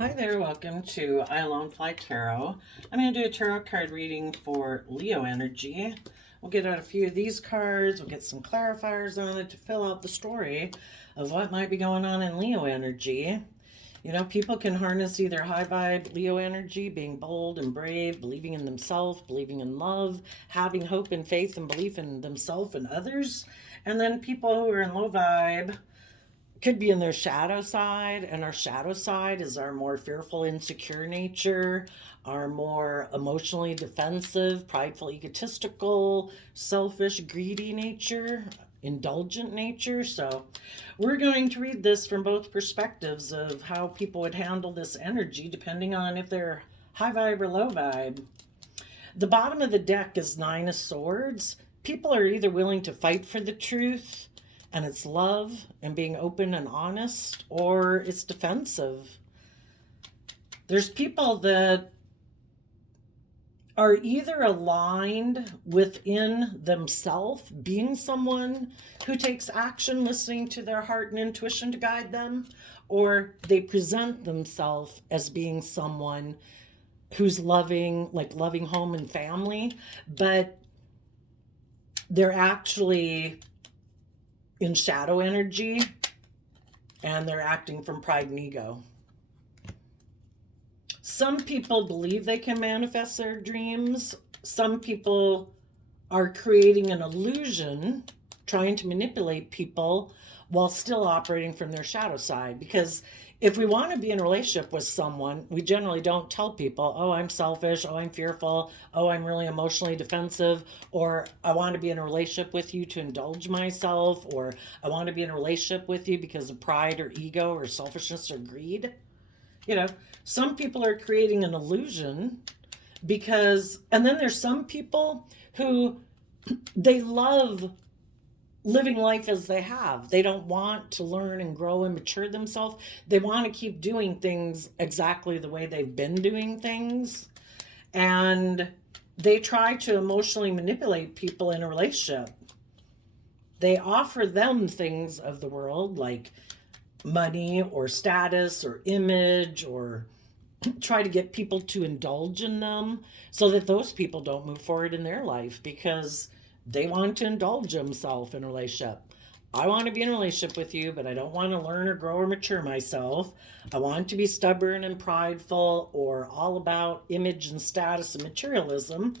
Hi there, welcome to I Alone Fly Tarot. I'm going to do a tarot card reading for Leo energy. We'll get out a few of these cards, we'll get some clarifiers on it to fill out the story of what might be going on in Leo energy. You know, people can harness either high vibe Leo energy, being bold and brave, believing in themselves, believing in love, having hope and faith and belief in themselves and others. And then people who are in low vibe could be in their shadow side, and our shadow side is our more fearful, insecure nature, our more emotionally defensive, prideful, egotistical, selfish, greedy nature, indulgent nature. So we're going to read this from both perspectives of how people would handle this energy depending on if they're high vibe or low vibe. The bottom of the deck is Nine of Swords. People are either willing to fight for the truth, and it's love and being open and honest, or it's defensive. There's people that are either aligned within themselves, being someone who takes action, listening to their heart and intuition to guide them, or they present themselves as being someone who's loving, like loving home and family, but they're actually in shadow energy and they're acting from pride and ego. Some people believe they can manifest their dreams. Some people are creating an illusion, trying to manipulate people while still operating from their shadow side. Because if we want to be in a relationship with someone, we generally don't tell people, oh, I'm selfish, oh, I'm fearful, oh, I'm really emotionally defensive, or I want to be in a relationship with you to indulge myself, or I want to be in a relationship with you because of pride or ego or selfishness or greed. You know, some people are creating an illusion because, and then there's some people who they love living life as they have. They don't want to learn and grow and mature themselves. They want to keep doing things exactly the way they've been doing things. And they try to emotionally manipulate people in a relationship. They offer them things of the world like money or status or image, or try to get people to indulge in them so that those people don't move forward in their life because they want to indulge themselves in a relationship. I want to be in a relationship with you, but I don't want to learn or grow or mature myself. I want to be stubborn and prideful or all about image and status and materialism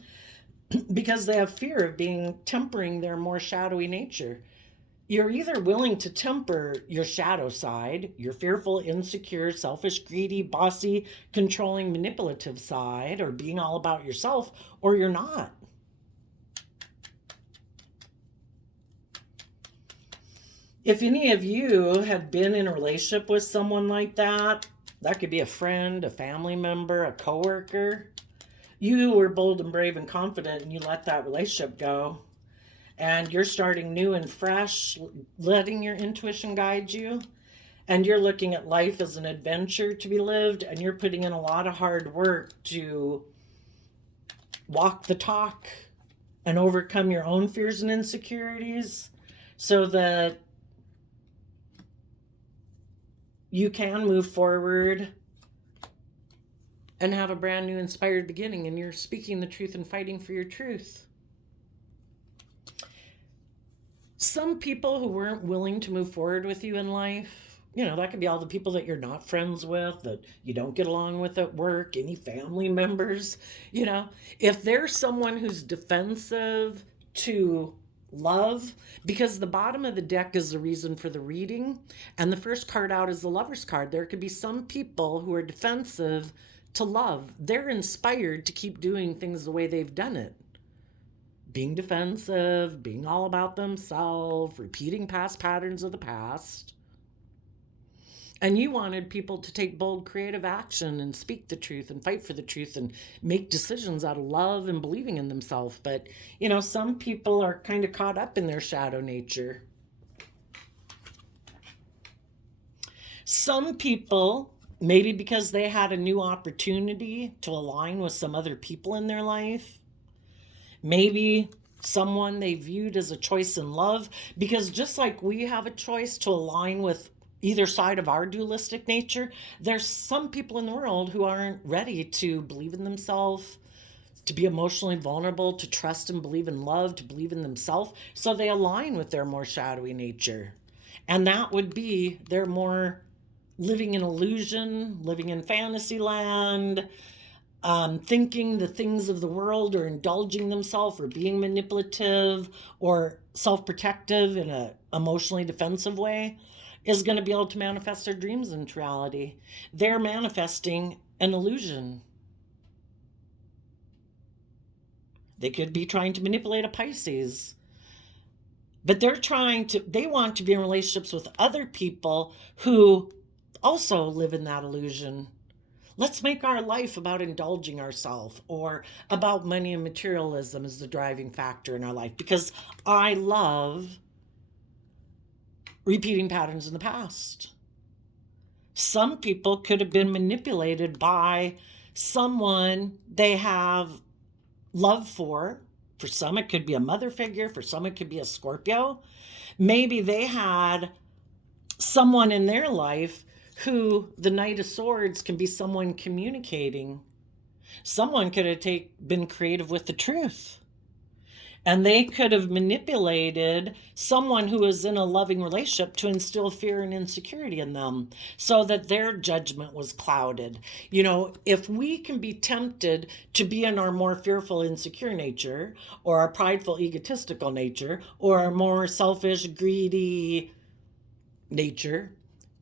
because they have fear of being tempering their more shadowy nature. You're either willing to temper your shadow side, your fearful, insecure, selfish, greedy, bossy, controlling, manipulative side, or being all about yourself, or you're not. If any of you have been in a relationship with someone like that, that could be a friend, a family member, a coworker. You were bold and brave and confident and you let that relationship go. And you're starting new and fresh, letting your intuition guide you. And you're looking at life as an adventure to be lived, and you're putting in a lot of hard work to walk the talk and overcome your own fears and insecurities so that you can move forward and have a brand new inspired beginning, and you're speaking the truth and fighting for your truth. Some people who weren't willing to move forward with you in life, you know, that could be all the people that you're not friends with, that you don't get along with at work, any family members, you know, if there's someone who's defensive to love, because the bottom of the deck is the reason for the reading, and the first card out is the Lover's card. There could be some people who are defensive to love. They're inspired to keep doing things the way they've done it. Being defensive, being all about themselves, repeating past patterns of the past. And you wanted people to take bold, creative action and speak the truth and fight for the truth and make decisions out of love and believing in themselves. But, you know, some people are kind of caught up in their shadow nature. Some people, maybe because they had a new opportunity to align with some other people in their life, maybe someone they viewed as a choice in love, because just like we have a choice to align with either side of our dualistic nature. There's some people in the world who aren't ready to believe in themselves, to be emotionally vulnerable, to trust and believe in love, to believe in themselves. So they align with their more shadowy nature. And that would be they're more living in illusion, living in fantasy land, thinking the things of the world, or indulging themselves, or being manipulative or self-protective in a emotionally defensive way, is going to be able to manifest their dreams into reality. They're manifesting an illusion. They could be trying to manipulate a Pisces, but they want to be in relationships with other people who also live in that illusion. Let's make our life about indulging ourselves, or about money and materialism as the driving factor in our life, because I love repeating patterns in the past. Some people could have been manipulated by someone they have love for. For some, it could be a mother figure. For some, it could be a Scorpio. Maybe they had someone in their life who, the Knight of Swords, can be someone communicating. Someone could have been creative with the truth. And they could have manipulated someone who was in a loving relationship to instill fear and insecurity in them, so that their judgment was clouded. If we can be tempted to be in our more fearful, insecure nature, or our prideful, egotistical nature, or our more selfish, greedy nature,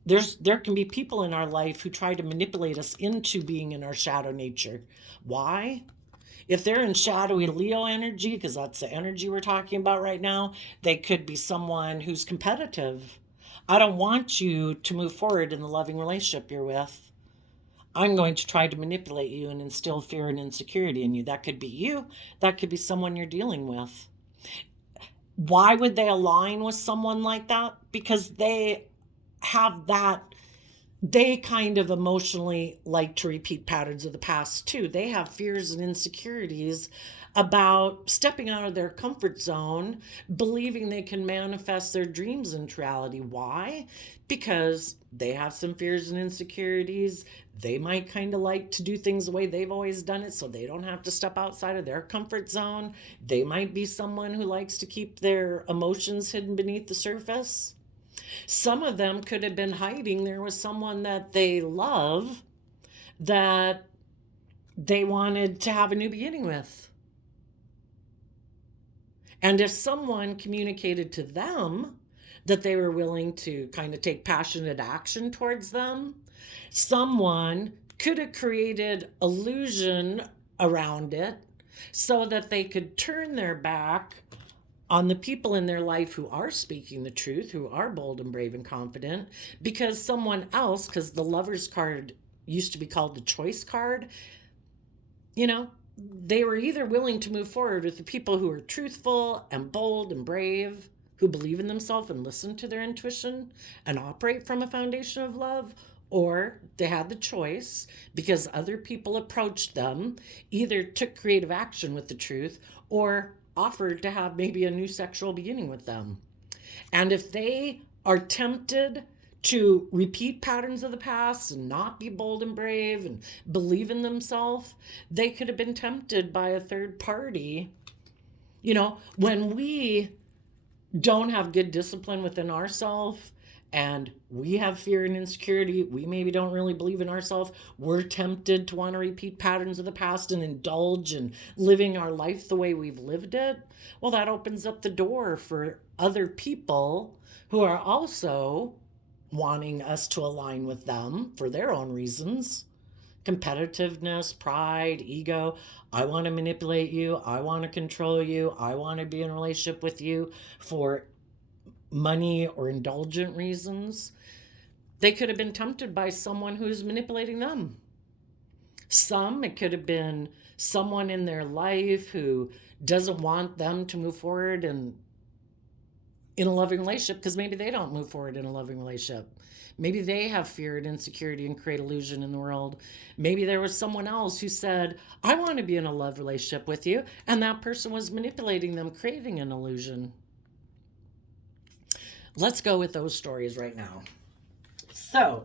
there can be people in our life who try to manipulate us into being in our shadow nature. Why? If they're in shadowy Leo energy, because that's the energy we're talking about right now, they could be someone who's competitive. I don't want you to move forward in the loving relationship you're with. I'm going to try to manipulate you and instill fear and insecurity in you. That could be you. That could be someone you're dealing with. Why would they align with someone like that? Because they have that. They kind of emotionally like to repeat patterns of the past too. They have fears and insecurities about stepping out of their comfort zone, believing they can manifest their dreams into reality. Why? Because they have some fears and insecurities. They might kind of like to do things the way they've always done it, so they don't have to step outside of their comfort zone. They might be someone who likes to keep their emotions hidden beneath the surface. Some of them could have been hiding. There was someone that they love that they wanted to have a new beginning with. And if someone communicated to them that they were willing to kind of take passionate action towards them, someone could have created illusion around it so that they could turn their back on the people in their life who are speaking the truth, who are bold and brave and confident, because someone else, because the Lover's card used to be called the Choice card, they were either willing to move forward with the people who are truthful and bold and brave, who believe in themselves and listen to their intuition and operate from a foundation of love, or they had the choice, because other people approached them, either took creative action with the truth, or offered to have maybe a new sexual beginning with them. And if they are tempted to repeat patterns of the past and not be bold and brave and believe in themselves, they could have been tempted by a third party. When we don't have good discipline within ourselves, and we have fear and insecurity, we maybe don't really believe in ourselves, we're tempted to want to repeat patterns of the past and indulge in living our life the way we've lived it. Well, that opens up the door for other people who are also wanting us to align with them for their own reasons. Competitiveness, pride, ego. I want to manipulate you. I want to control you. I want to be in a relationship with you for money or indulgent reasons. They could have been tempted by someone who's manipulating them. Some, it could have been someone in their life who doesn't want them to move forward and in a loving relationship, because maybe they don't move forward in a loving relationship. Maybe they have fear and insecurity and create illusion in the world. Maybe there was someone else who said, I want to be in a love relationship with you, and that person was manipulating them, creating an illusion. Let's go with those stories right now. So,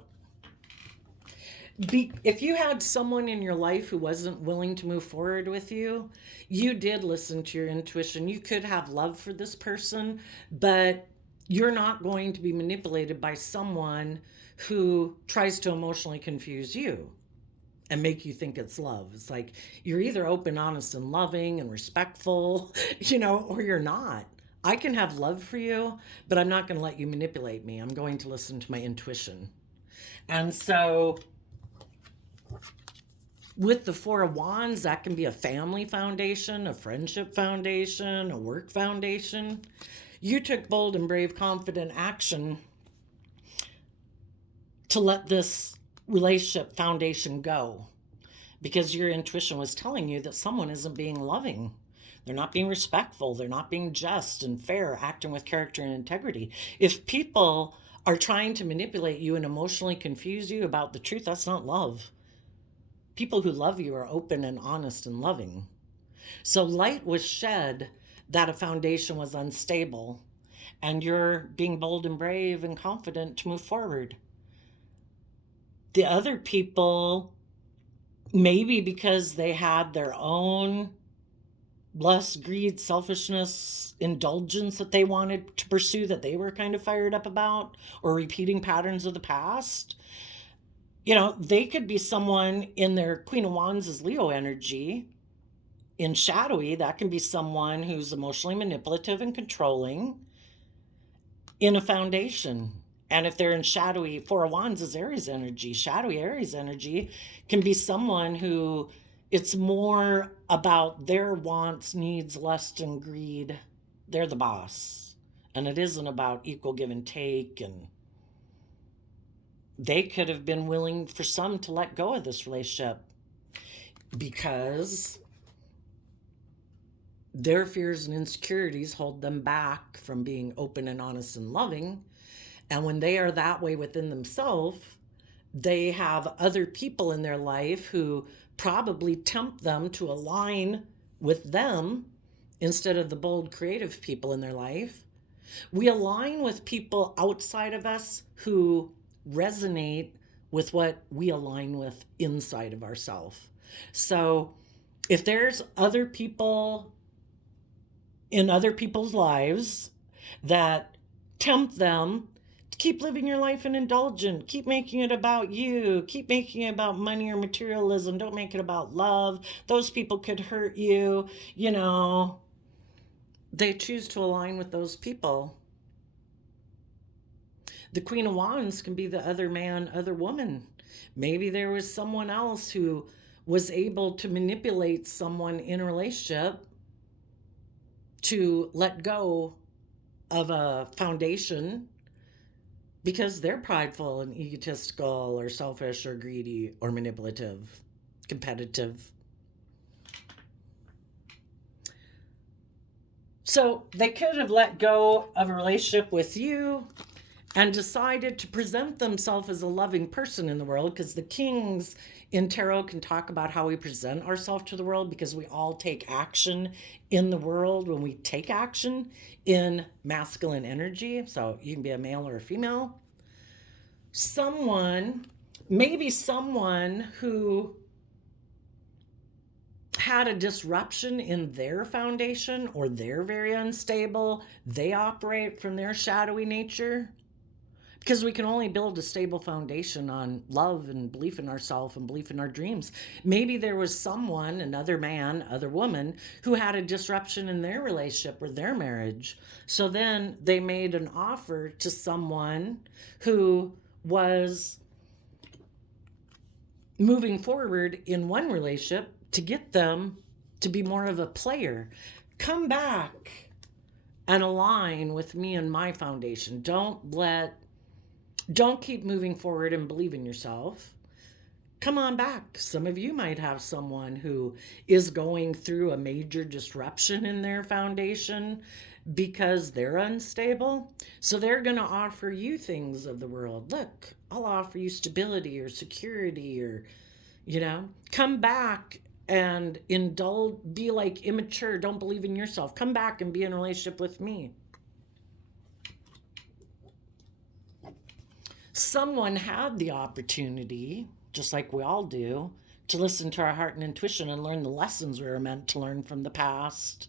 if you had someone in your life who wasn't willing to move forward with you, you did listen to your intuition. You could have love for this person, but you're not going to be manipulated by someone who tries to emotionally confuse you and make you think it's love. It's like you're either open, honest, and loving and respectful, or you're not. I can have love for you, but I'm not going to let you manipulate me. I'm going to listen to my intuition. And so with the Four of Wands, that can be a family foundation, a friendship foundation, a work foundation. You took bold and brave, confident action to let this relationship foundation go because your intuition was telling you that someone isn't being loving. They're not being respectful. They're not being just and fair, acting with character and integrity. If people are trying to manipulate you and emotionally confuse you about the truth, that's not love. People who love you are open and honest and loving. So light was shed that a foundation was unstable, and you're being bold and brave and confident to move forward. The other people, maybe because they had their own lust, greed, selfishness, indulgence that they wanted to pursue, that they were kind of fired up about, or repeating patterns of the past. They could be someone in their Queen of Wands is Leo energy. In shadowy, that can be someone who's emotionally manipulative and controlling in a foundation. And if they're in shadowy, Four of Wands is Aries energy. Shadowy Aries energy can be someone who it's more about their wants, needs, lust, and greed. They're the boss. And it isn't about equal give and take. And they could have been willing for some to let go of this relationship because their fears and insecurities hold them back from being open and honest and loving. And when they are that way within themselves, they have other people in their life who probably tempt them to align with them instead of the bold, creative people in their life. We align with people outside of us who resonate with what we align with inside of ourselves. So if there's other people in other people's lives that tempt them to keep living your life in indulgent, keep making it about you, keep making it about money or materialism, don't make it about love, those people could hurt you, they choose to align with those people. The Queen of Wands can be the other man, other woman. Maybe there was someone else who was able to manipulate someone in a relationship to let go of a foundation because they're prideful and egotistical or selfish or greedy or manipulative, competitive. So they could have let go of a relationship with you and decided to present themselves as a loving person in the world, because the kings in tarot can talk about how we present ourselves to the world, because we all take action in the world when we take action in masculine energy. So you can be a male or a female. Maybe someone who had a disruption in their foundation, or they're very unstable, they operate from their shadowy nature. Because we can only build a stable foundation on love and belief in ourselves and belief in our dreams. Maybe there was someone, another man, other woman, who had a disruption in their relationship or their marriage. So then they made an offer to someone who was moving forward in one relationship to get them to be more of a player. Come back and align with me and my foundation. Don't keep moving forward and believe in yourself. Come on back. Some of you might have someone who is going through a major disruption in their foundation because they're unstable. So they're going to offer you things of the world. Look, I'll offer you stability or security, or, come back and indulge, be like immature, don't believe in yourself. Come back and be in a relationship with me. someone had the opportunity, just like we all do, to listen to our heart and intuition and learn the lessons we were meant to learn from the past,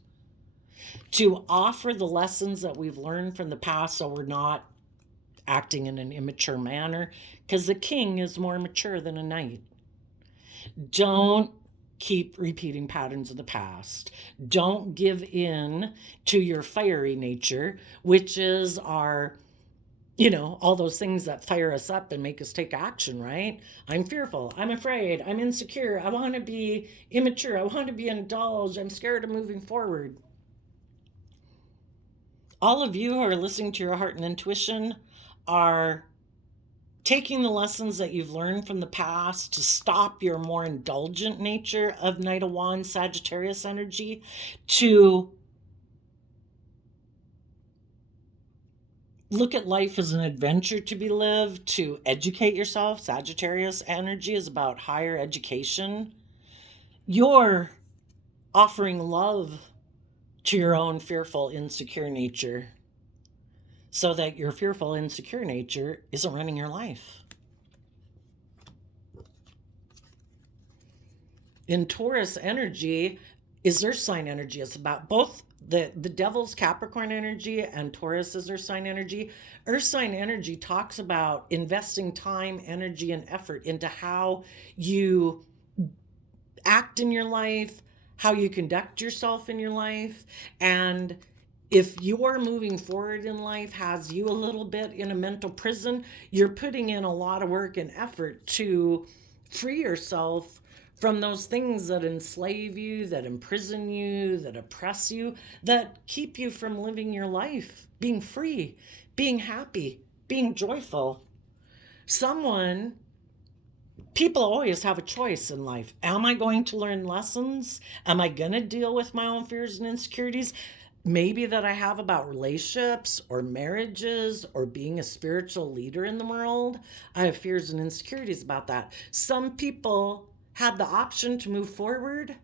to offer the lessons that we've learned from the past so we're not acting in an immature manner, because the king is more mature than a knight. Don't keep repeating patterns of the past. Don't give in to your fiery nature, which is our, all those things that fire us up and make us take action, right? I'm fearful. I'm afraid. I'm insecure. I want to be immature. I want to be indulged. I'm scared of moving forward. All of you who are listening to your heart and intuition are taking the lessons that you've learned from the past to stop your more indulgent nature of Knight of Wands, Sagittarius energy, to look at life as an adventure to be lived, to educate yourself. Sagittarius energy is about higher education. You're offering love to your own fearful, insecure nature, so that your fearful, insecure nature isn't running your life. In Taurus energy is Earth sign energy. It's about both the devil's Capricorn energy and Taurus is Earth sign energy. Earth sign energy talks about investing time, energy, and effort into how you act in your life, how you conduct yourself in your life, and if your moving forward in life has you a little bit in a mental prison, you're putting in a lot of work and effort to free yourself from those things that enslave you, that imprison you, that oppress you, that keep you from living your life, being free, being happy, being joyful. People always have a choice in life. Am I going to learn lessons? Am I going to deal with my own fears and insecurities? Maybe that I have about relationships or marriages or being a spiritual leader in the world. I have fears and insecurities about that. Some people had the option to move forward,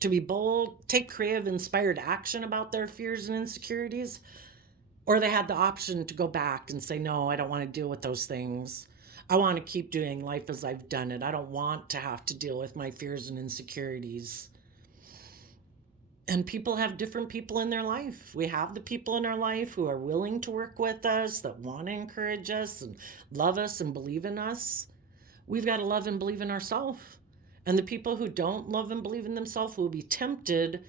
to be bold, take creative, inspired action about their fears and insecurities, or they had the option to go back and say, no, I don't want to deal with those things. I want to keep doing life as I've done it. I don't want to have to deal with my fears and insecurities. And people have different people in their life. We have the people in our life who are willing to work with us, that want to encourage us and love us and believe in us. We've got to love and believe in ourselves. And the people who don't love and believe in themselves will be tempted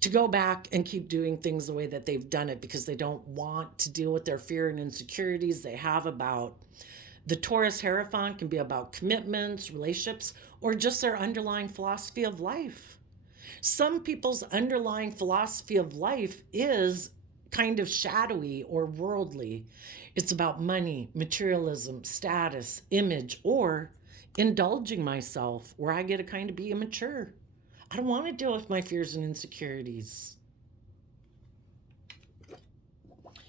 to go back and keep doing things the way that they've done it because they don't want to deal with their fear and insecurities they have about. The Taurus Hierophant can be about commitments, relationships, or just their underlying philosophy of life. Some people's underlying philosophy of life is kind of shadowy or worldly. It's about money, materialism, status, image, or indulging myself where I get to kind of be immature. I don't want to deal with my fears and insecurities.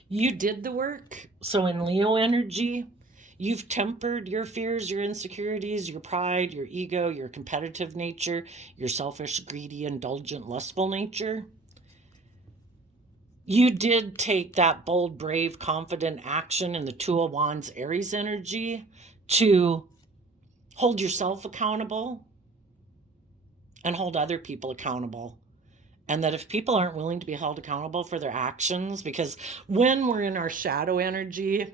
You did the work. So in Leo energy, you've tempered your fears, your insecurities, your pride, your ego, your competitive nature, your selfish, greedy, indulgent, lustful nature. You did take that bold, brave, confident action in the Two of Wands Aries energy to hold yourself accountable and hold other people accountable. And that if people aren't willing to be held accountable for their actions, because when we're in our shadow energy,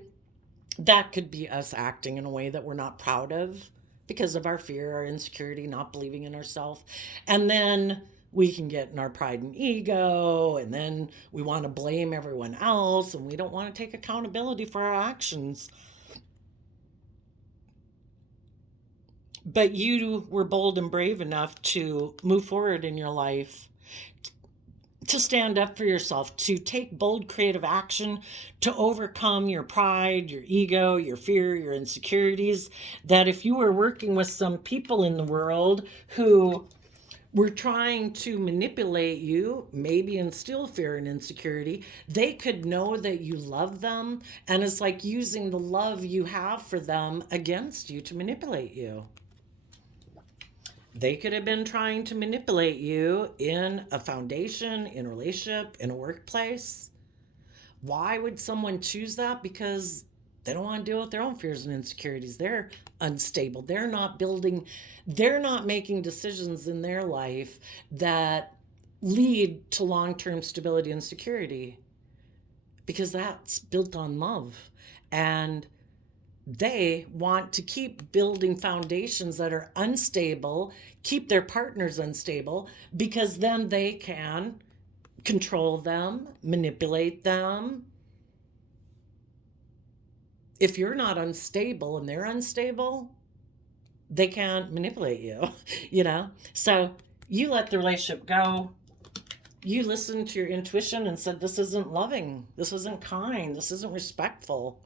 that could be us acting in a way that we're not proud of because of our fear, our insecurity, not believing in ourselves. And then we can get in our pride and ego, and then we want to blame everyone else, and we don't want to take accountability for our actions. But you were bold and brave enough to move forward in your life, to stand up for yourself, to take bold creative action, to overcome your pride, your ego, your fear, your insecurities. That if you were working with some people in the world who were trying to manipulate you, maybe instill fear and insecurity, they could know that you love them. And it's like using the love you have for them against you to manipulate you. They could have been trying to manipulate you in a foundation, in a relationship, in a workplace. Why would someone choose that? Because They don't want to deal with their own fears and insecurities. They're unstable. They're not making decisions in their life that lead to long-term stability and security, because that's built on love. And they want to keep building foundations that are unstable, keep their partners unstable, because then they can control them, manipulate them. If you're not unstable and they're unstable, they can't manipulate you, you know? So you let the relationship go. You listened to your intuition and said, this isn't loving. This isn't kind. This isn't respectful.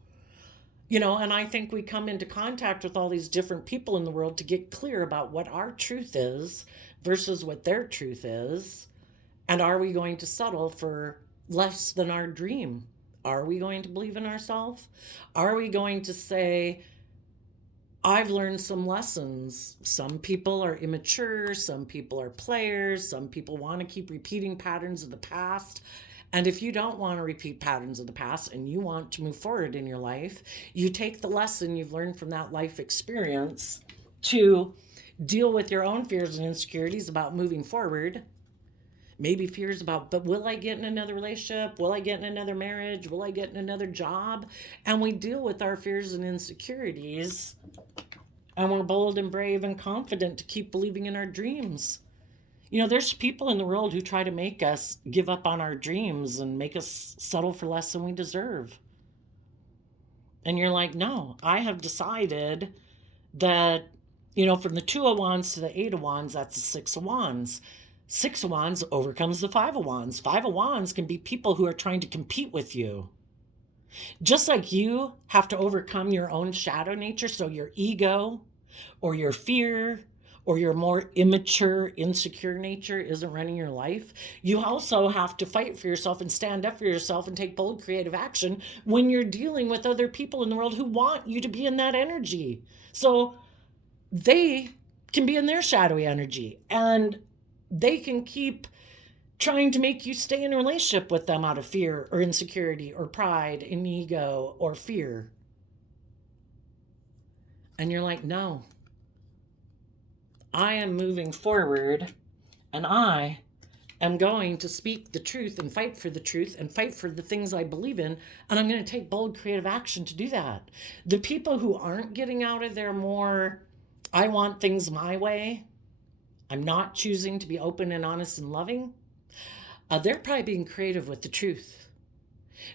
You know, and I think we come into contact with all these different people in the world to get clear about what our truth is versus what their truth is. And are we going to settle for less than our dream? Are we going to believe in ourselves? Are we going to say, I've learned some lessons. Some people are immature. Some people are players. Some people want to keep repeating patterns of the past. And if you don't want to repeat patterns of the past and you want to move forward in your life, you take the lesson you've learned from that life experience to deal with your own fears and insecurities about moving forward. Maybe fears about, but will I get in another relationship? Will I get in another marriage? Will I get in another job? And we deal with our fears and insecurities, and we're bold and brave and confident to keep believing in our dreams. You know, there's people in the world who try to make us give up on our dreams and make us settle for less than we deserve. And you're like, no, I have decided that, you know, from the 2 of Wands to the 8 of Wands, that's the 6 of Wands. 6 of Wands overcomes the 5 of Wands. 5 of Wands can be people who are trying to compete with you. Just like you have to overcome your own shadow nature, so your ego or your fear or your more immature, insecure nature isn't running your life, you also have to fight for yourself and stand up for yourself and take bold, creative action when you're dealing with other people in the world who want you to be in that energy. So they can be in their shadowy energy, and they can keep trying to make you stay in a relationship with them out of fear or insecurity or pride and ego or fear. And you're like, no, I am moving forward, and I am going to speak the truth and fight for the truth and fight for the things I believe in. And I'm going to take bold, creative action to do that. The people who aren't getting out of their more, I want things my way, I'm not choosing to be open and honest and loving, they're probably being creative with the truth.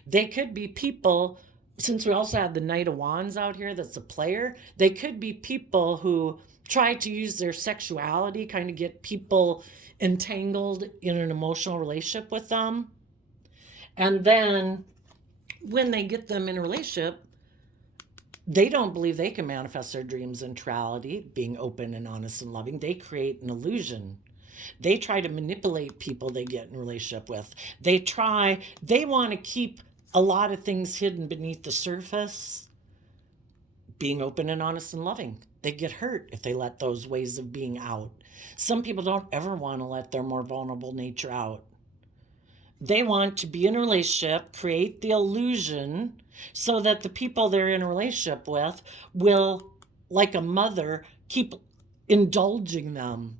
They could be people, since we also have the Knight of Wands out here that's a player, they could be people who try to use their sexuality, kind of get people entangled in an emotional relationship with them. And then when they get them in a relationship, they don't believe they can manifest their dreams into reality, being open and honest and loving. They create an illusion. They try to manipulate people they get in a relationship with. They want to keep a lot of things hidden beneath the surface, being open and honest and loving. They get hurt if they let those ways of being out. Some people don't ever want to let their more vulnerable nature out. They want to be in a relationship, create the illusion so that the people they're in a relationship with will, like a mother, keep indulging them.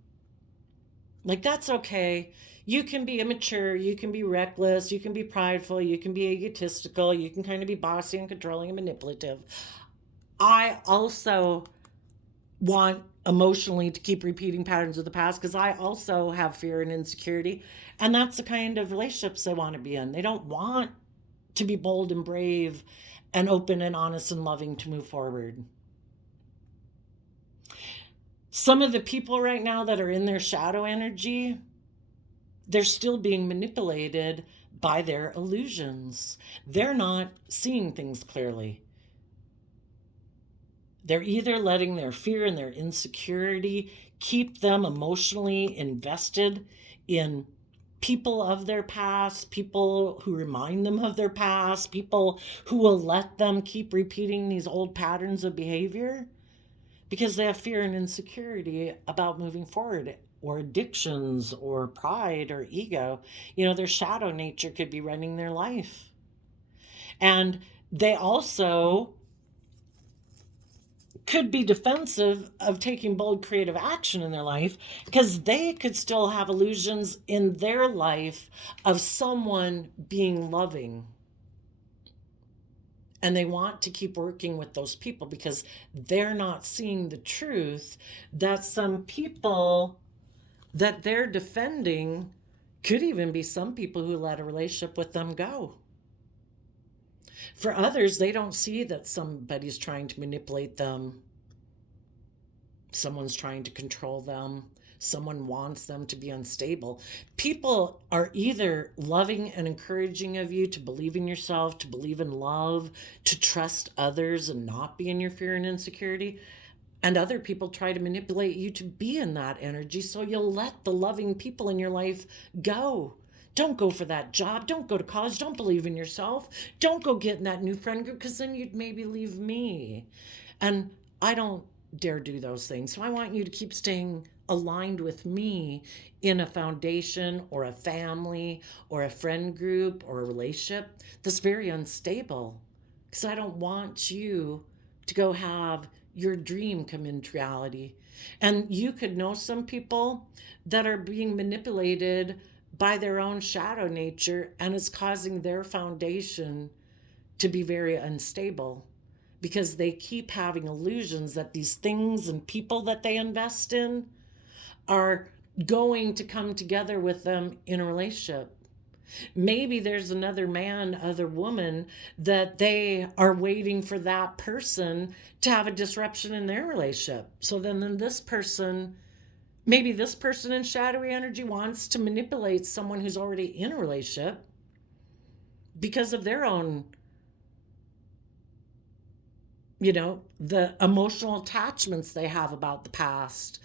Like, that's okay. You can be immature, you can be reckless, you can be prideful, you can be egotistical, you can kind of be bossy and controlling and manipulative. I also want emotionally to keep repeating patterns of the past because I also have fear and insecurity. And that's the kind of relationships they want to be in. They don't want to be bold and brave and open and honest and loving to move forward. Some of the people right now that are in their shadow energy, they're still being manipulated by their illusions. They're not seeing things clearly. They're either letting their fear and their insecurity keep them emotionally invested in people of their past, people who remind them of their past, people who will let them keep repeating these old patterns of behavior because they have fear and insecurity about moving forward, or addictions or pride or ego. You know, their shadow nature could be running their life. And they also could be defensive of taking bold creative action in their life because they could still have illusions in their life of someone being loving. And they want to keep working with those people because they're not seeing the truth that some people that they're defending could even be some people who let a relationship with them go. For others, they don't see that somebody's trying to manipulate them. Someone's trying to control them. Someone wants them to be unstable. People are either loving and encouraging of you to believe in yourself, to believe in love, to trust others and not be in your fear and insecurity. And other people try to manipulate you to be in that energy, so you'll let the loving people in your life go. Don't go for that job. Don't go to college. Don't believe in yourself. Don't go get in that new friend group because then you'd maybe leave me. And I don't dare do those things. So I want you to keep staying aligned with me in a foundation or a family or a friend group or a relationship that's very unstable, because I don't want you to go have your dream come into reality. And you could know some people that are being manipulated by their own shadow nature, and it's causing their foundation to be very unstable because they keep having illusions that these things and people that they invest in are going to come together with them in a relationship. Maybe there's another man, other woman that they are waiting for that person to have a disruption in their relationship. So then this person, maybe this person in shadowy energy wants to manipulate someone who's already in a relationship because of their own, the emotional attachments they have about the past.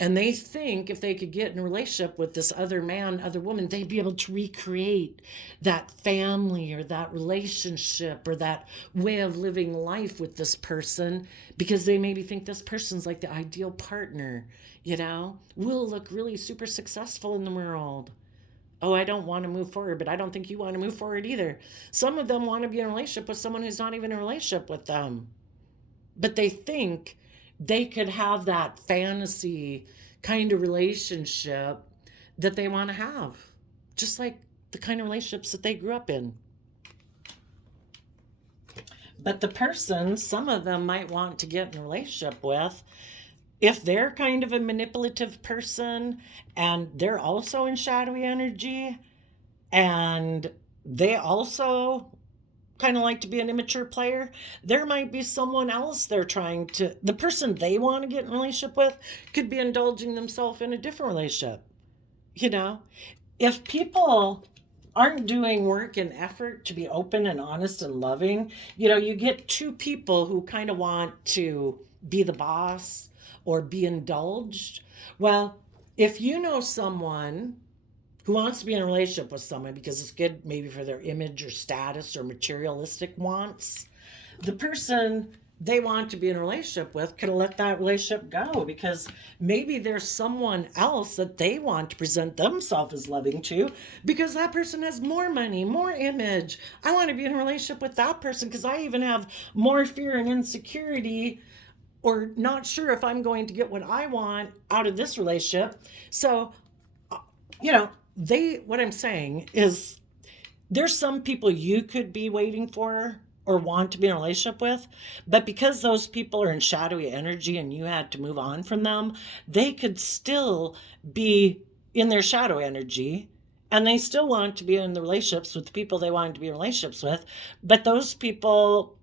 And they think if they could get in a relationship with this other man, other woman, they'd be able to recreate that family or that relationship or that way of living life with this person because they maybe think this person's like the ideal partner, will look really super successful in the world. Oh, I don't want to move forward, but I don't think you want to move forward either. Some of them want to be in a relationship with someone who's not even in a relationship with them. But they think they could have that fantasy kind of relationship that they want to have, just like the kind of relationships that they grew up in. But the person, some of them might want to get in a relationship with, if they're kind of a manipulative person and they're also in shadowy energy and they also kind of like to be an immature player, there might be someone else the person they want to get in a relationship with could be indulging themselves in a different relationship. If people aren't doing work and effort to be open and honest and loving, you get two people who kind of want to be the boss or be indulged. Well, if you know someone who wants to be in a relationship with someone because it's good maybe for their image or status or materialistic wants, the person they want to be in a relationship with could let that relationship go because maybe there's someone else that they want to present themselves as loving to because that person has more money, more image. I want to be in a relationship with that person because I even have more fear and insecurity or not sure if I'm going to get what I want out of this relationship. So, what I'm saying is there's some people you could be waiting for or want to be in a relationship with, but because those people are in shadowy energy and you had to move on from them, they could still be in their shadow energy and they still want to be in the relationships with the people they want to be in relationships with, but those people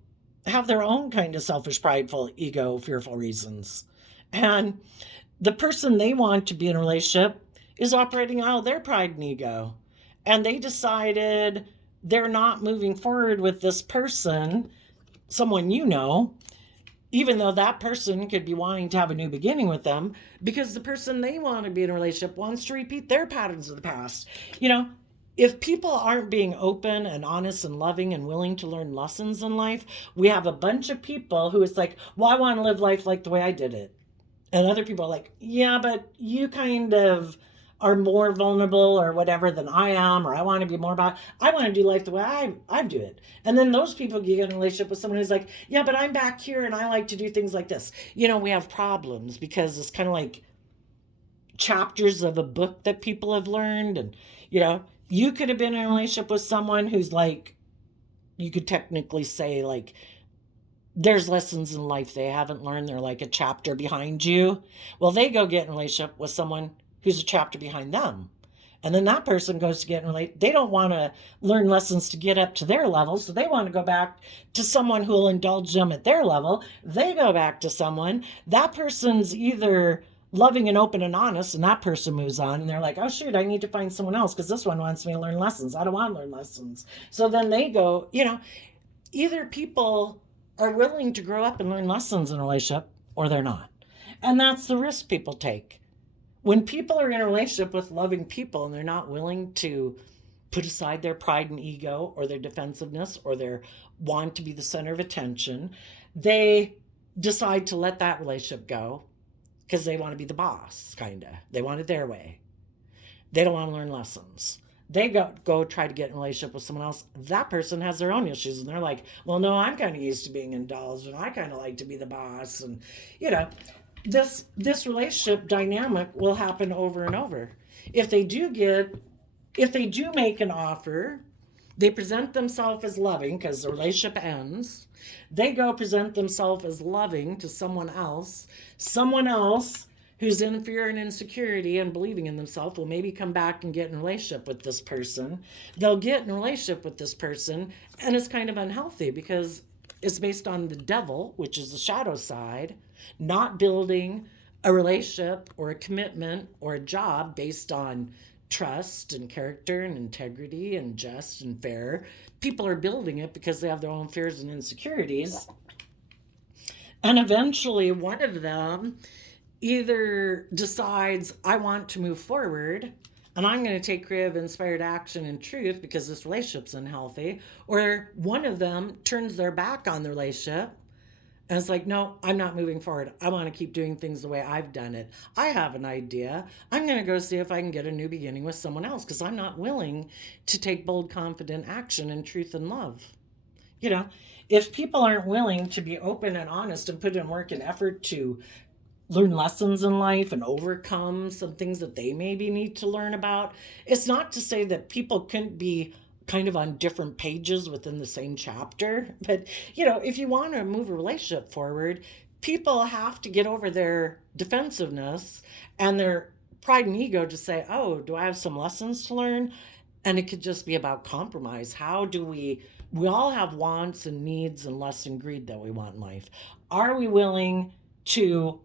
have their own kind of selfish, prideful, ego, fearful reasons. And the person they want to be in a relationship is operating out of their pride and ego. And they decided they're not moving forward with this person, someone even though that person could be wanting to have a new beginning with them because the person they want to be in a relationship wants to repeat their patterns of the past. If people aren't being open and honest and loving and willing to learn lessons in life, we have a bunch of people who is like, well, I want to live life like the way I did it. And other people are like, yeah, but you kind of are more vulnerable or whatever than I am, or I want to be more about, I want to do life the way I do it. And then those people get in a relationship with someone who's like, yeah, but I'm back here and I like to do things like this. We have problems because it's kind of like chapters of a book that people have learned. And, you could have been in a relationship with someone who's like, you could technically say, like, there's lessons in life they haven't learned. They're like a chapter behind you. Well, they go get in a relationship with someone who's a chapter behind them. And then that person goes to get in a relationship. They don't want to learn lessons to get up to their level. So they want to go back to someone who will indulge them at their level. They go back to someone. That person's either loving and open and honest, and that person moves on. And they're like, oh, shoot, I need to find someone else because this one wants me to learn lessons. I don't want to learn lessons. So then they go, either people are willing to grow up and learn lessons in a relationship, or they're not. And that's the risk people take. When people are in a relationship with loving people and they're not willing to put aside their pride and ego or their defensiveness or their want to be the center of attention, they decide to let that relationship go because they want to be the boss, kind of. They want it their way. They don't want to learn lessons. They go try to get in a relationship with someone else. That person has their own issues, and they're like, well, no, I'm kind of used to being indulged, and I kind of like to be the boss. And, this relationship dynamic will happen over and over. If they do make an offer, they present themselves as loving because the relationship ends. They go present themselves as loving to someone else who's in fear and insecurity and believing in themselves will maybe come back and get in a relationship with this person. They'll get in a relationship with this person, and it's kind of unhealthy because it's based on the devil, which is the shadow side, not building a relationship or a commitment or a job based on trust and character and integrity and just and fair. People are building it because they have their own fears and insecurities. And eventually one of them either decides, I want to move forward and I'm going to take creative, inspired action and truth because this relationship's unhealthy, or one of them turns their back on the relationship and it's like, no, I'm not moving forward. I want to keep doing things the way I've done it. I have an idea. I'm going to go see if I can get a new beginning with someone else because I'm not willing to take bold, confident action in truth and love. If people aren't willing to be open and honest and put in work and effort to learn lessons in life and overcome some things that they maybe need to learn about, it's not to say that people couldn't be kind of on different pages within the same chapter. But, if you want to move a relationship forward, people have to get over their defensiveness and their pride and ego to say, oh, do I have some lessons to learn? And it could just be about compromise. How do we all have wants and needs and lust and greed that we want in life. Are we willing to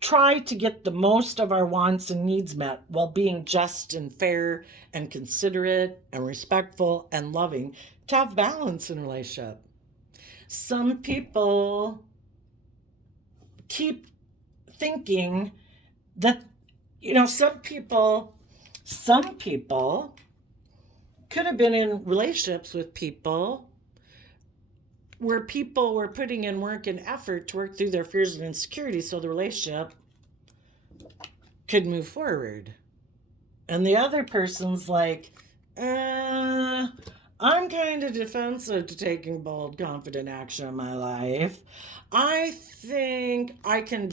try to get the most of our wants and needs met while being just and fair and considerate and respectful and loving to have balance in a relationship? Some people keep thinking that, some people could have been in relationships with people where people were putting in work and effort to work through their fears and insecurities so the relationship could move forward. And the other person's like, I'm kind of defensive to taking bold, confident action in my life. I think I can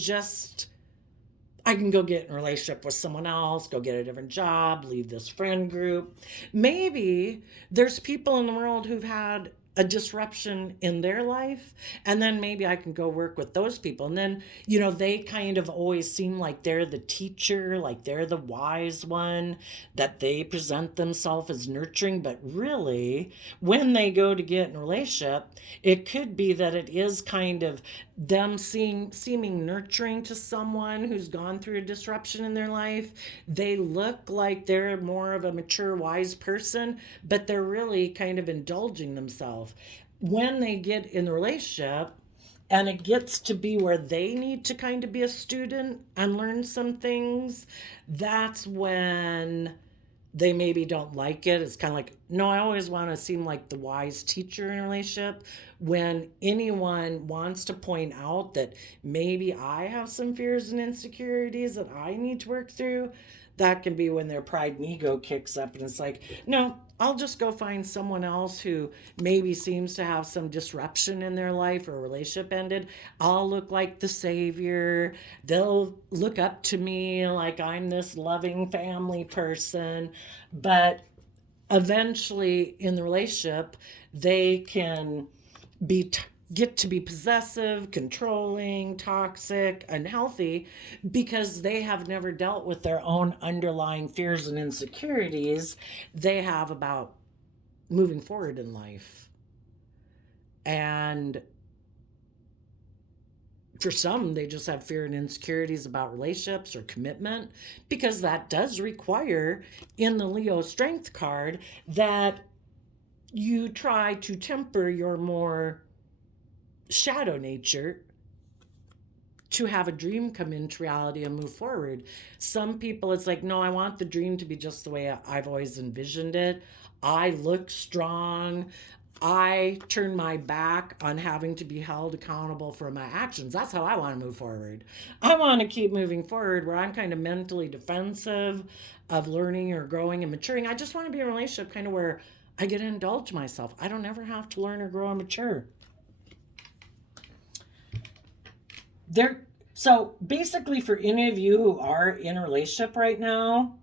go get in a relationship with someone else, go get a different job, leave this friend group. Maybe there's people in the world who've had a disruption in their life, and then maybe I can go work with those people. And then, they kind of always seem like they're the teacher, like they're the wise one, that they present themselves as nurturing. But really, when they go to get in a relationship, it could be that it is kind of them seeming nurturing to someone who's gone through a disruption in their life. They look like they're more of a mature, wise person, but they're really kind of indulging themselves. When they get in the relationship and it gets to be where they need to kind of be a student and learn some things, that's when they maybe don't like it. It's kind of like, no, I always want to seem like the wise teacher in a relationship. When anyone wants to point out that maybe I have some fears and insecurities that I need to work through, that can be when their pride and ego kicks up. And it's like, no, I'll just go find someone else who maybe seems to have some disruption in their life or a relationship ended. I'll look like the savior. They'll look up to me like I'm this loving family person. But eventually in the relationship, they can get to be possessive, controlling, toxic, unhealthy because they have never dealt with their own underlying fears and insecurities they have about moving forward in life. And for some, they just have fear and insecurities about relationships or commitment because that does require in the Leo strength card that you try to temper your more shadow nature to have a dream come into reality and move forward. Some people, it's like, no, I want the dream to be just the way I've always envisioned it. I look strong. I turn my back on having to be held accountable for my actions. That's how I want to move forward. I want to keep moving forward where I'm kind of mentally defensive of learning or growing and maturing. I just want to be in a relationship kind of where I get to indulge myself. I don't ever have to learn or grow and mature. So basically, for any of you who are in a relationship right now,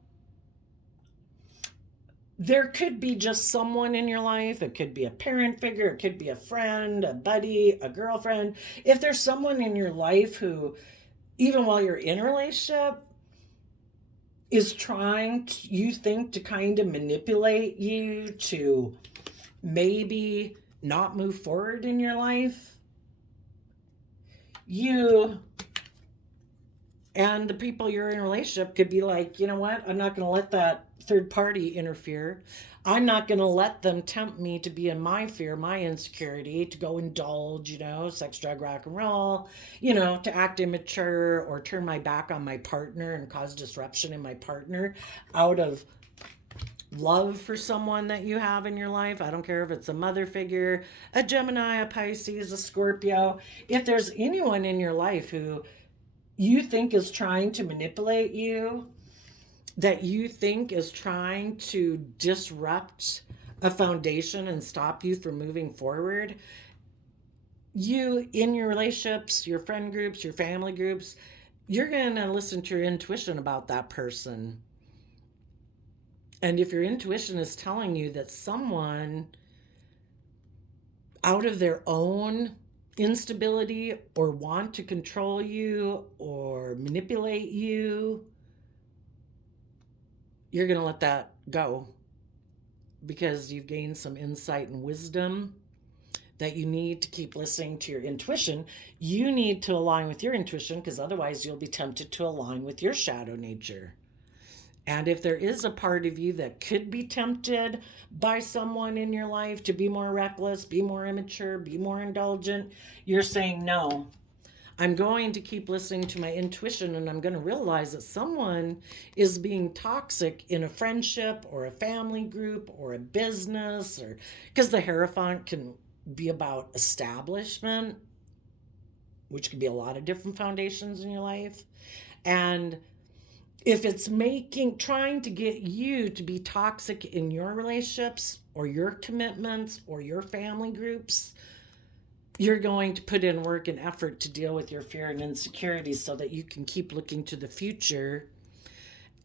there could be just someone in your life. It could be a parent figure. It could be a friend, a buddy, a girlfriend. If there's someone in your life who, even while you're in a relationship, is trying, you think, to kind of manipulate you to maybe not move forward in your life, you and the people you're in a relationship could be like, you know what? I'm not going to let that third party interfere. I'm not going to let them tempt me to be in my fear, my insecurity, to go indulge, sex, drug, rock and roll, to act immature or turn my back on my partner and cause disruption in my partner out of love for someone that you have in your life. I don't care if it's a mother figure, a Gemini, a Pisces, a Scorpio. If there's anyone in your life who you think is trying to manipulate you, that you think is trying to disrupt a foundation and stop you from moving forward, you, in your relationships, your friend groups, your family groups, you're going to listen to your intuition about that person. And if your intuition is telling you that someone out of their own instability or want to control you or manipulate you, you're going to let that go because you've gained some insight and wisdom that you need to keep listening to your intuition. You need to align with your intuition because otherwise you'll be tempted to align with your shadow nature. And if there is a part of you that could be tempted by someone in your life to be more reckless, be more immature, be more indulgent, you're saying, no, I'm going to keep listening to my intuition and I'm going to realize that someone is being toxic in a friendship or a family group or a business, or because the Hierophant can be about establishment, which could be a lot of different foundations in your life. And if it's trying to get you to be toxic in your relationships or your commitments or your family groups, you're going to put in work and effort to deal with your fear and insecurities so that you can keep looking to the future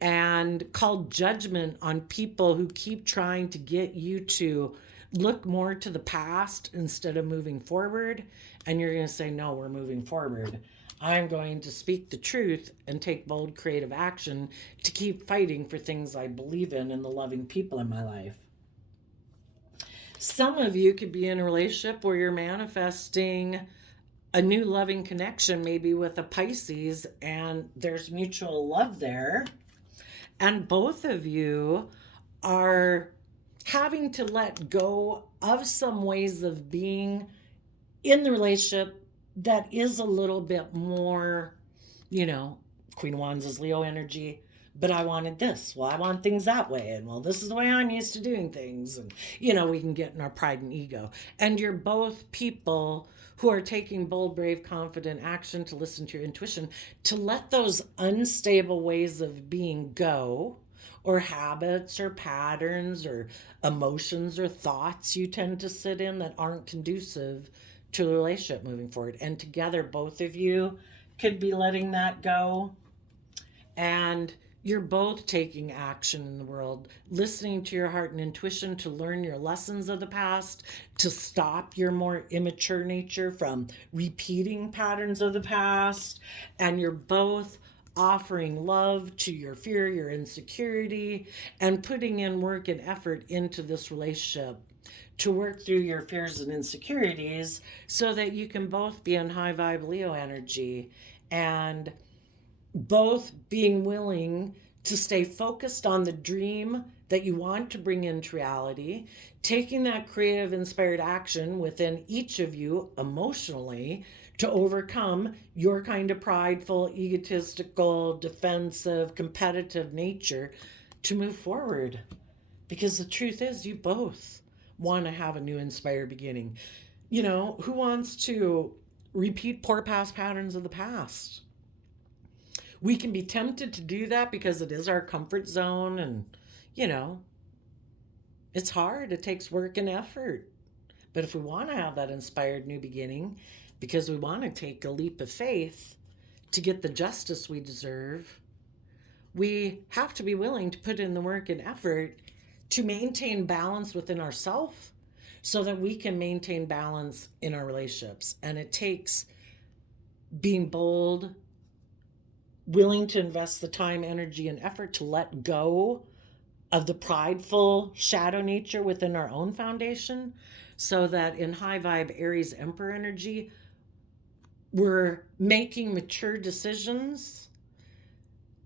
and call judgment on people who keep trying to get you to look more to the past instead of moving forward. And you're going to say, no, we're moving forward. I'm going to speak the truth and take bold, creative action to keep fighting for things I believe in and the loving people in my life. Some of you could be in a relationship where you're manifesting a new loving connection, maybe with a Pisces, and there's mutual love there. And both of you are having to let go of some ways of being in the relationship that is a little bit more, Queen of Wands is Leo energy, but I wanted this. Well, I want things that way. And well, this is the way I'm used to doing things. And, we can get in our pride and ego. And you're both people who are taking bold, brave, confident action to listen to your intuition, to let those unstable ways of being go, or habits or patterns or emotions or thoughts you tend to sit in that aren't conducive to the relationship moving forward. And together, both of you could be letting that go. And you're both taking action in the world, listening to your heart and intuition to learn your lessons of the past, to stop your more immature nature from repeating patterns of the past. And you're both offering love to your fear, your insecurity, and putting in work and effort into this relationship to work through your fears and insecurities so that you can both be in high vibe Leo energy, and both being willing to stay focused on the dream that you want to bring into reality, taking that creative, inspired action within each of you emotionally to overcome your kind of prideful, egotistical, defensive, competitive nature to move forward. Because the truth is, you both want to have a new inspired beginning. Who wants to repeat poor past patterns of the past? We can be tempted to do that because it is our comfort zone, and, it's hard. It takes work and effort. But if we want to have that inspired new beginning, because we want to take a leap of faith to get the justice we deserve, we have to be willing to put in the work and effort to maintain balance within ourselves so that we can maintain balance in our relationships. And it takes being bold, willing to invest the time, energy, and effort to let go of the prideful shadow nature within our own foundation, so that in high vibe Aries Emperor energy, we're making mature decisions,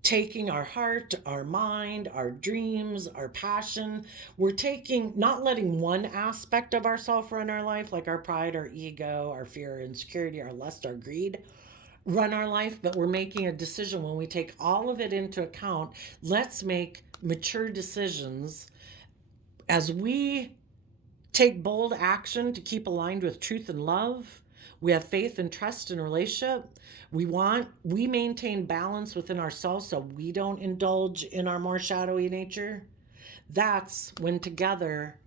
taking our heart, our mind, our dreams, our passion. We're taking, not letting one aspect of ourself run our life, like our pride, our ego, our fear, insecurity, our lust, our greed, run our life, but we're making a decision. When we take all of it into account, let's make mature decisions as we take bold action to keep aligned with truth and love. We have faith and trust in a relationship. We maintain balance within ourselves so we don't indulge in our more shadowy nature. That's when together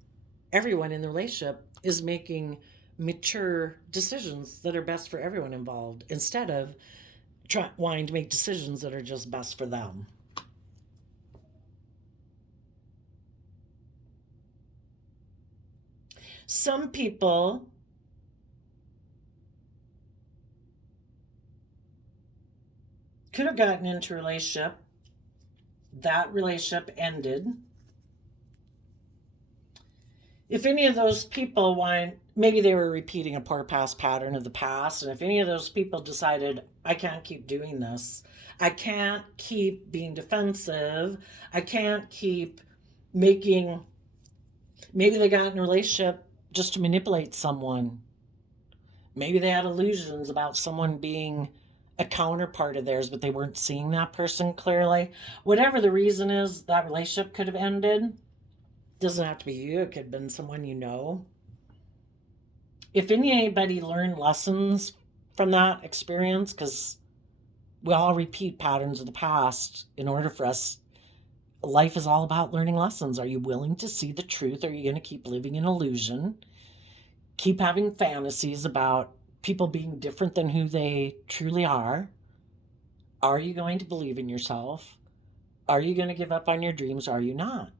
everyone in the relationship is making mature decisions that are best for everyone involved, instead of wanting to make decisions that are just best for them. Some people could have gotten into a relationship, that relationship ended. If any of those people maybe they were repeating a poor past pattern of the past, and if any of those people decided, I can't keep doing this, I can't keep being defensive, I can't keep maybe they got in a relationship just to manipulate someone. Maybe they had illusions about someone being a counterpart of theirs, but they weren't seeing that person clearly. Whatever the reason is, that relationship could have ended. Doesn't have to be you, it could have been someone you know. If anybody learned lessons from that experience, because we all repeat patterns of the past in order for us, life is all about learning lessons. Are you willing to see the truth? Or are you going to keep living in illusion? Keep having fantasies about people being different than who they truly are? Are you going to believe in yourself? Are you going to give up on your dreams? Or are you not?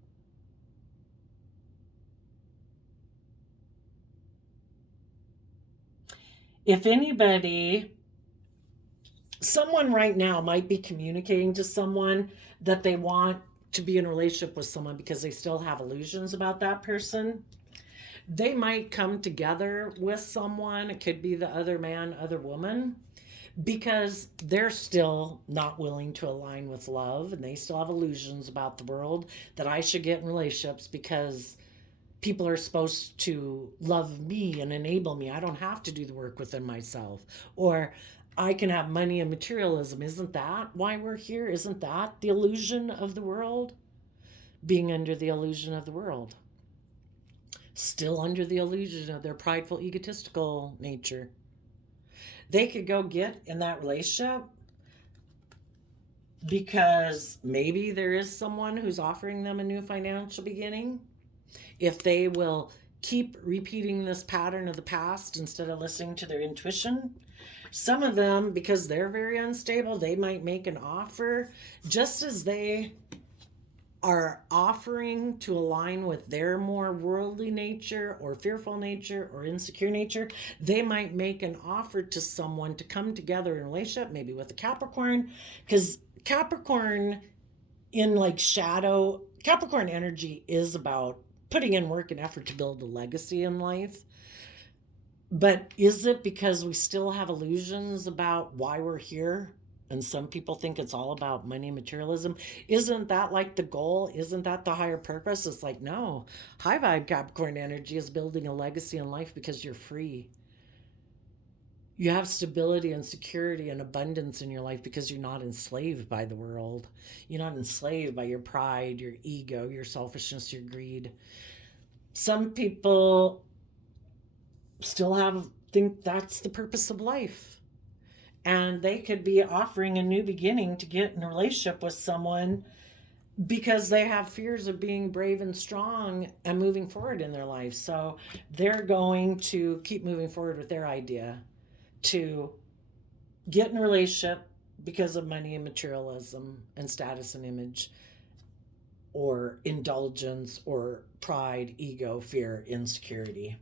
If someone right now might be communicating to someone that they want to be in a relationship with someone because they still have illusions about that person. They might come together with someone, it could be the other man, other woman, because they're still not willing to align with love, and they still have illusions about the world that I should get in relationships because people are supposed to love me and enable me. I don't have to do the work within myself. Or I can have money and materialism. Isn't that why we're here? Isn't that the illusion of the world? Being under the illusion of the world. Still under the illusion of their prideful, egotistical nature. They could go get in that relationship because maybe there is someone who's offering them a new financial beginning. If they will keep repeating this pattern of the past instead of listening to their intuition, some of them, because they're very unstable, they might make an offer just as they are offering to align with their more worldly nature or fearful nature or insecure nature. They might make an offer to someone to come together in a relationship, maybe with a Capricorn, because Capricorn in like shadow, Capricorn energy is about putting in work and effort to build a legacy in life. But is it because we still have illusions about why we're here? And some people think it's all about money and materialism. Isn't that like the goal? Isn't that the higher purpose? It's like, no, high vibe Capricorn energy is building a legacy in life because you're free. You have stability and security and abundance in your life because you're not enslaved by the world. You're not enslaved by your pride, your ego, your selfishness, your greed. Some people still think that's the purpose of life. And they could be offering a new beginning to get in a relationship with someone because they have fears of being brave and strong and moving forward in their life. So they're going to keep moving forward with their idea to get in a relationship because of money and materialism and status and image or indulgence or pride, ego, fear, insecurity.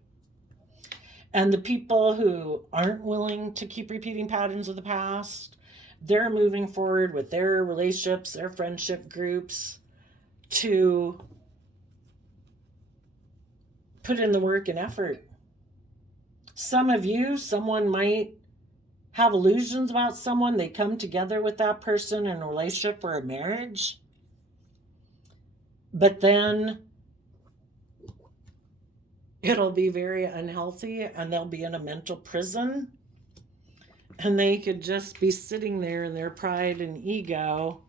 And the people who aren't willing to keep repeating patterns of the past, they're moving forward with their relationships, their friendship groups to put in the work and effort. Some of you, someone might have illusions about someone. They come together with that person in a relationship or a marriage. But then it'll be very unhealthy and they'll be in a mental prison. And they could just be sitting there in their pride and ego,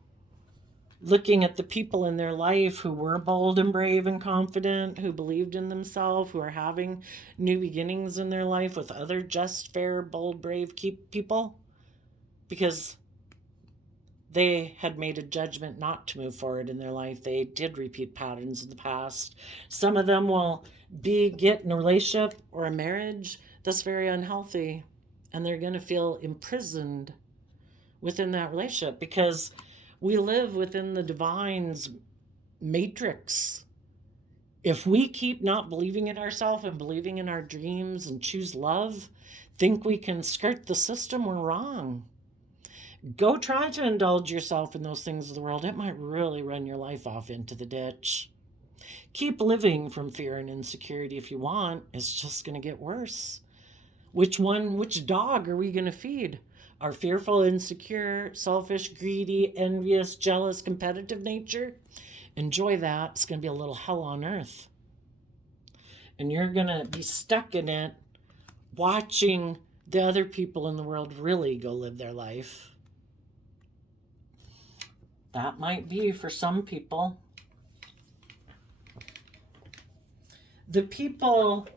looking at the people in their life who were bold and brave and confident, who believed in themselves, who are having new beginnings in their life with other just, fair, bold, brave people, because they had made a judgment not to move forward in their life. They did repeat patterns of the past. Some of them will get in a relationship or a marriage that's very unhealthy, and they're going to feel imprisoned within that relationship because we live within the divine's matrix. If we keep not believing in ourselves and believing in our dreams and choose love, think we can skirt the system, we're wrong. Go try to indulge yourself in those things of the world. It might really run your life off into the ditch. Keep living from fear and insecurity if you want. It's just going to get worse. Which dog are we going to feed? Our fearful, insecure, selfish, greedy, envious, jealous, competitive nature? Enjoy that. It's going to be a little hell on earth. And you're going to be stuck in it, watching the other people in the world really go live their life. That might be for some people. The people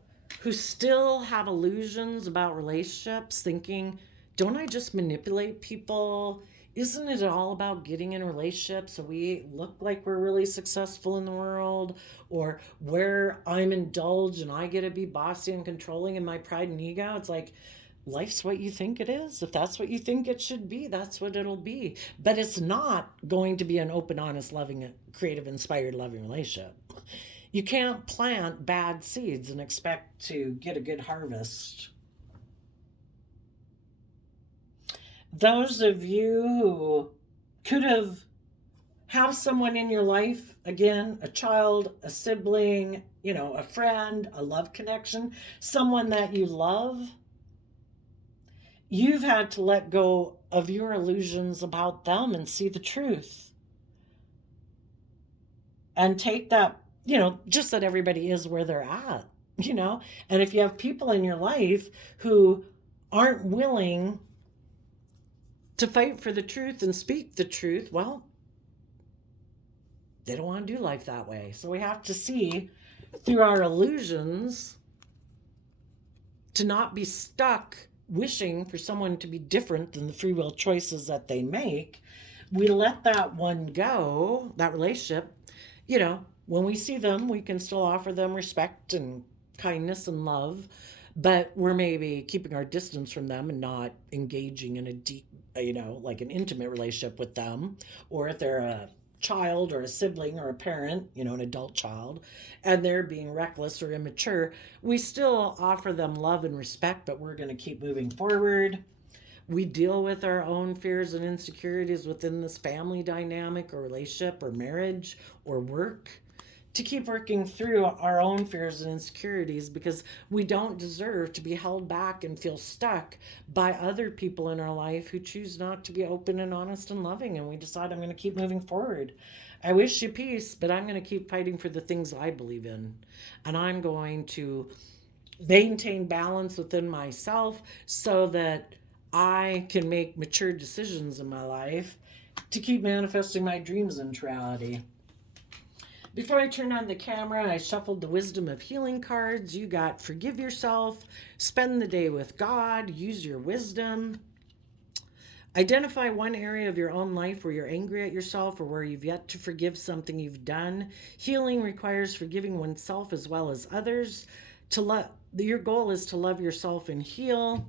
who still have illusions about relationships, thinking, don't I just manipulate people? Isn't it all about getting in a relationship so we look like we're really successful in the world? Or where I'm indulged and I get to be bossy and controlling in my pride and ego? It's like, life's what you think it is. If that's what you think it should be, that's what it'll be. But it's not going to be an open, honest, loving, creative, inspired, loving relationship. You can't plant bad seeds and expect to get a good harvest. Those of you who could have someone in your life, again, a child, a sibling, a friend, a love connection, someone that you love, you've had to let go of your illusions about them and see the truth. And take that, just that everybody is where they're at, And if you have people in your life who aren't willing to fight for the truth and speak the truth, well, they don't want to do life that way. So we have to see through our illusions to not be stuck wishing for someone to be different than the free will choices that they make. We let that one go, that relationship. When we see them, we can still offer them respect and kindness and love, but we're maybe keeping our distance from them and not engaging in a deep, like an intimate relationship with them. Or if they're a child or a sibling or a parent, an adult child, and they're being reckless or immature, we still offer them love and respect, but we're going to keep moving forward. We deal with our own fears and insecurities within this family dynamic or relationship or marriage or work to keep working through our own fears and insecurities, because we don't deserve to be held back and feel stuck by other people in our life who choose not to be open and honest and loving. And we decide, I'm going to keep moving forward. I wish you peace, but I'm going to keep fighting for the things I believe in. And I'm going to maintain balance within myself so that I can make mature decisions in my life to keep manifesting my dreams into reality. Before I turned on the camera, I shuffled the wisdom of healing cards. You got forgive yourself, spend the day with God, use your wisdom. Identify one area of your own life where you're angry at yourself or where you've yet to forgive something you've done. Healing requires forgiving oneself as well as others. Your goal is to love yourself and heal.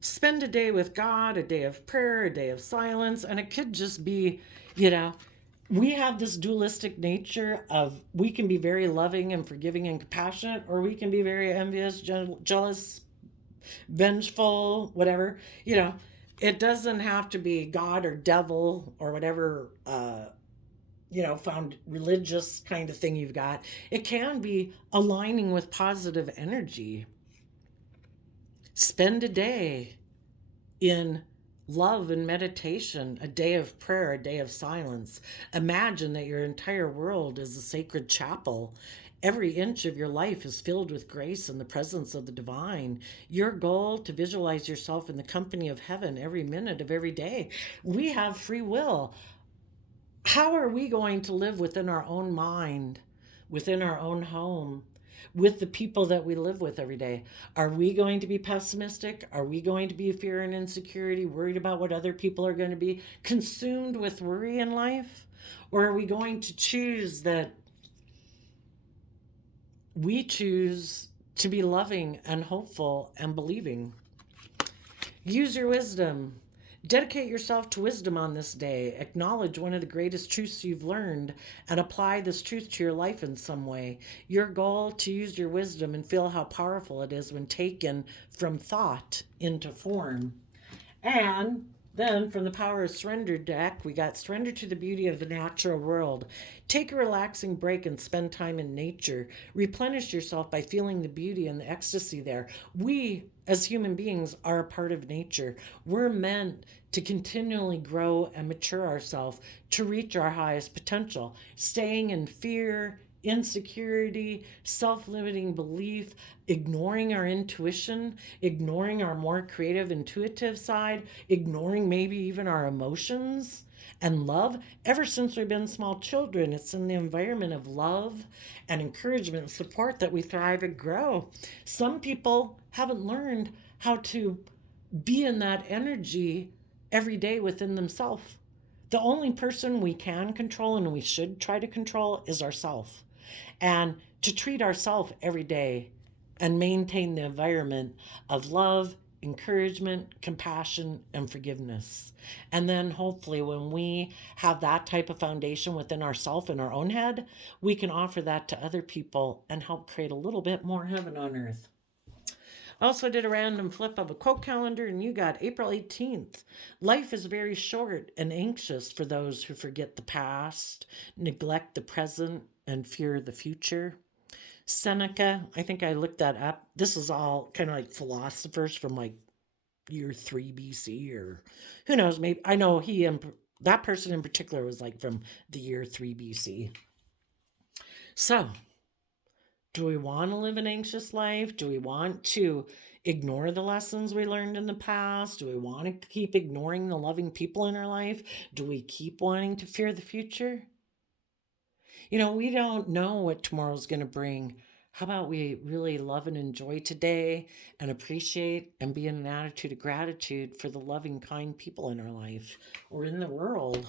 Spend a day with God, a day of prayer, a day of silence, and it could just be, we have this dualistic nature of we can be very loving and forgiving and compassionate, or we can be very envious, jealous, vengeful, whatever. It doesn't have to be God or devil or whatever, found religious kind of thing you've got. It can be aligning with positive energy. Spend a day in love and meditation, a day of prayer, a day of silence. Imagine that your entire world is a sacred chapel. Every inch of your life is filled with grace and the presence of the divine. Your goal to visualize yourself in the company of heaven every minute of every day. We have free will. How are we going to live within our own mind, within our own home, with the people that we live with every day? Are we going to be pessimistic? Are we going to be fear and insecurity, worried about what other people are going to be, consumed with worry in life? Or are we going to choose that we choose to be loving and hopeful and believing? Use your wisdom. Dedicate yourself to wisdom on this day. Acknowledge one of the greatest truths you've learned and apply this truth to your life in some way. Your goal to use your wisdom and feel how powerful it is when taken from thought into form. And then from the Power of Surrender deck, we got surrender to the beauty of the natural world. Take a relaxing break and spend time in nature. Replenish yourself by feeling the beauty and the ecstasy there. We, as human beings, are a part of nature. We're meant to continually grow and mature ourselves to reach our highest potential. Staying in fear, insecurity, self-limiting belief, ignoring our intuition, ignoring our more creative, intuitive side, ignoring maybe even our emotions and love. Ever since we've been small children, it's in the environment of love and encouragement and support that we thrive and grow. Some people haven't learned how to be in that energy every day within themselves. The only person we can control and we should try to control is ourselves. And to treat ourselves every day and maintain the environment of love, encouragement, compassion, and forgiveness. And then hopefully when we have that type of foundation within ourselves in our own head, we can offer that to other people and help create a little bit more heaven on earth. Also did a random flip of a quote calendar, and you got April 18th. Life is very short and anxious for those who forget the past, neglect the present, and fear the future. Seneca, I think I looked that up. This is all kind of like philosophers from like year 3 BC, or who knows, maybe. I know that person in particular was like from the year 3 BC. So Do we want to live an anxious life? Do we want to ignore the lessons we learned in the past? Do we want to keep ignoring the loving people in our life? Do we keep wanting to fear the future? We don't know what tomorrow's going to bring. How about we really love and enjoy today and appreciate and be in an attitude of gratitude for the loving, kind people in our life or in the world?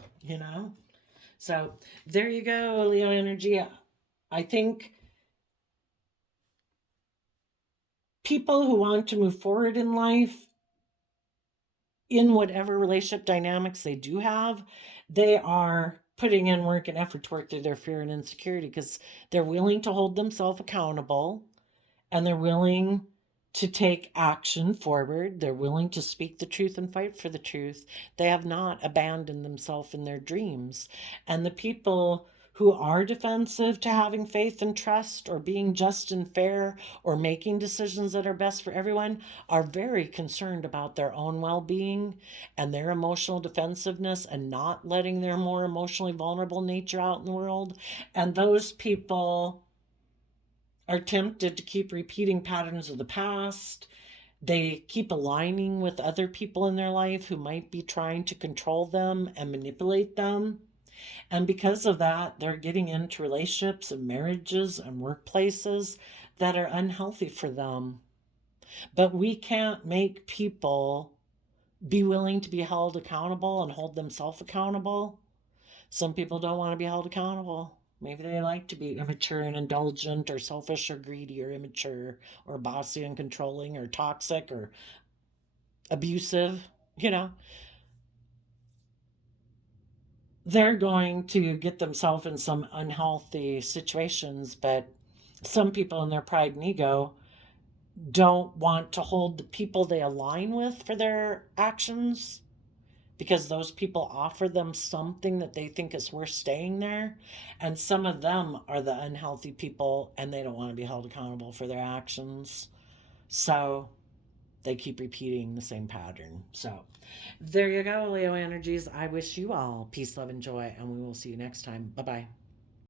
So there you go, Leo energy. I think people who want to move forward in life, in whatever relationship dynamics they do have, they are putting in work and effort to work through their fear and insecurity because they're willing to hold themselves accountable and they're willing to take action forward. They're willing to speak the truth and fight for the truth. They have not abandoned themselves in their dreams. And the people who are defensive to having faith and trust or being just and fair or making decisions that are best for everyone are very concerned about their own well-being and their emotional defensiveness and not letting their more emotionally vulnerable nature out in the world. And those people are tempted to keep repeating patterns of the past. They keep aligning with other people in their life who might be trying to control them and manipulate them. And because of that, they're getting into relationships and marriages and workplaces that are unhealthy for them. But we can't make people be willing to be held accountable and hold themselves accountable. Some people don't want to be held accountable. Maybe they like to be immature and indulgent or selfish or greedy or immature or bossy and controlling or toxic or abusive. You know, they're going to get themselves in some unhealthy situations, but some people in their pride and ego don't want to hold the people they align with for their actions because those people offer them something that they think is worth staying there. And some of them are the unhealthy people and they don't want to be held accountable for their actions. So they keep repeating the same pattern. So there you go, Leo energies. I wish you all peace, love, and joy, and we will see you next time. Bye bye.